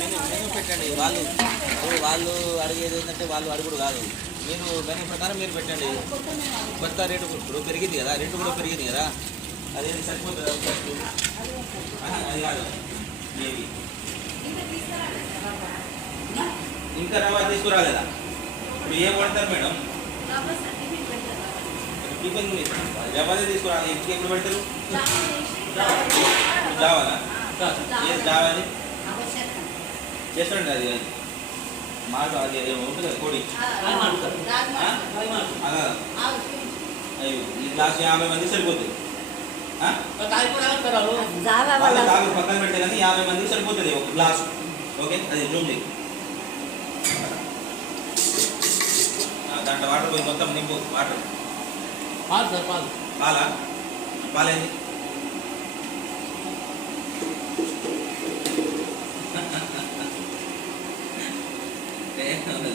Menu menu పెట్టండి. వాళ్ళు వాళ్ళు అడిగేది ఏంటంటే వాళ్ళు అడుగుడు కాదు, మీరు మెనూ ప్రకారం మీరు పెట్టండి. కొత్త రేటు ఇప్పుడు పెరిగింది కదా, రేటు కూడా పెరిగింది కదా, అదేది సరిపోతుంది అది కాదు. మేబీ ఇంకా రవ్వ తీసుకురాలేదా? ఇప్పుడు ఏం పడతారు మేడం? టిఫిన్ రవ్వదే తీసుకురాలి. ఇంటికి ఎప్పుడు పెడతారు? జావానా? ఏది జావా అది చేస్తాండి. అది మాట అది ఉంటుంది కదా కోడి. అయ్యో ఈ గ్లాస్ 50 మందికి సరిపోతుంది. పక్కన పెట్టే కానీ 50 మందికి సరిపోతుంది ఒక గ్లాసు. ఓకే, అది జూమ్ చేయి. దాంట్లో వాటర్ పోయి మొత్తం నింపు. వాటర్ పాలు సార్, పాలు. పాలా? పాలేంది?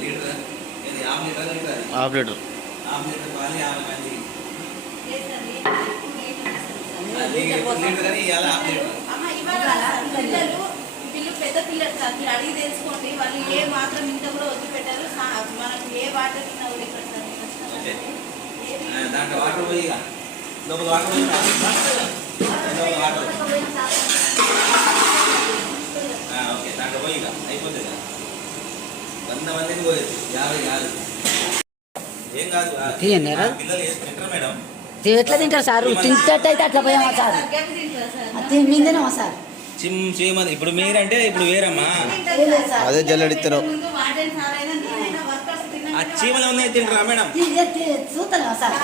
లీటర్ ఇది half litre litre half litre పాలు 50 మంది లీటర్ కానీ ఇవాళ హాఫ్ లీటర్. పిల్లలు పెద్ద పిల్లలు సార్, మీరు అడిగి తెలుసుకోండి. వాళ్ళు ఏ మాత్రం ఇంత కూడా వదిలిపెట్టారు. మనకు ఏ వాటర్ కింద వదిలిపెడతారు. దాంట్లో వాటర్ పోయి లోపల వాటర్ పోయి వాటర్ ఓకే, దాంట్లో పోయి అయిపోతుంది కదా. 100 మందికి పోయేది 50 కాదు, ఏం కాదు. పిల్లలు తింటారు మేడం. ఎట్లా తింటారు సార్? తింటట్టయితే అట్లా పోయామా సార్? మీదేనా సార్? చేయమని ఇప్పుడు మీరంటే ఇప్పుడు వేరమ్మా. అదే జల్లెడిస్తారు. ఆ చీమలు ఉన్నాయి తింటారా మేడం? చూస్తాను సార్.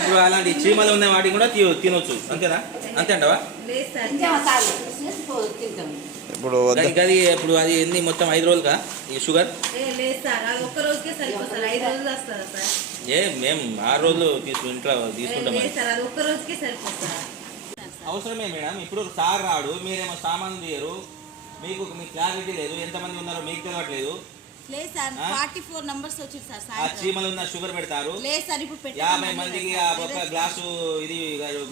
ఇప్పుడు అలాంటి చీమలు ఉన్న వాటికి కూడా తినొచ్చు, అంతేనా? అంతే అంటవా? ఇప్పుడు అది ఇప్పుడు అది ఎన్ని మొత్తం 5 రోజులుగా ఈ షుగర్? ఏ మేము 6 రోజులు ఇంట్లో తీసుకుంటాం. అవసరమే మేడం. ఇప్పుడు సార్ రాడు, మీరేమో సామాన్లు తీయరు, మీకు మీ క్లారిటీ లేదు, ఎంతమంది ఉన్నారో మీకు తెలియట్లేదు. లేదు సార్, 44 నంబర్స్ వచ్చింది సార్. ఆ చీమలు ఉన్న షుగర్ పెడతారు. లేదు సార్, ఇప్పుడు 50 మందికి ఒక గ్లాసు ఇది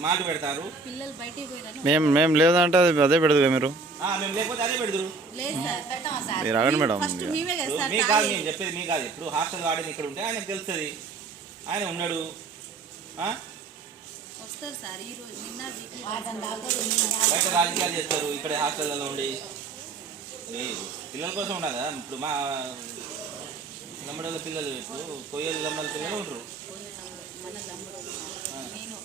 మాట పెడతారు. పిల్లలు బయటికి పోయారు. మేము లేదంటే అదే పెడదు మీరు. మేము లేకపోతే అదే పెడతారు. లేదు సార్, పెట్టామా సార్? మీరు అడగండి మేడం. మీ కాదు మేము చెప్పేది, మీ కాదు. ఇప్పుడు హాస్టల్ వాడిని ఇక్కడ ఉంటే ఆయనకు తెలుస్తుంది, ఆయన ఉన్నాడు. వస్తారు సార్ ఈ రోజు నిన్న బయట రాజకీయాలు చేస్తారు, ఇక్కడ హాస్టల్లో ఉండి. పిల్లల కోసం ఉండదా? ఇప్పుడు మా నమ్మడాల పిల్లలు, ఇప్పుడు కొయ్యలు నమ్మడాల పిల్లలు ఉంటారు.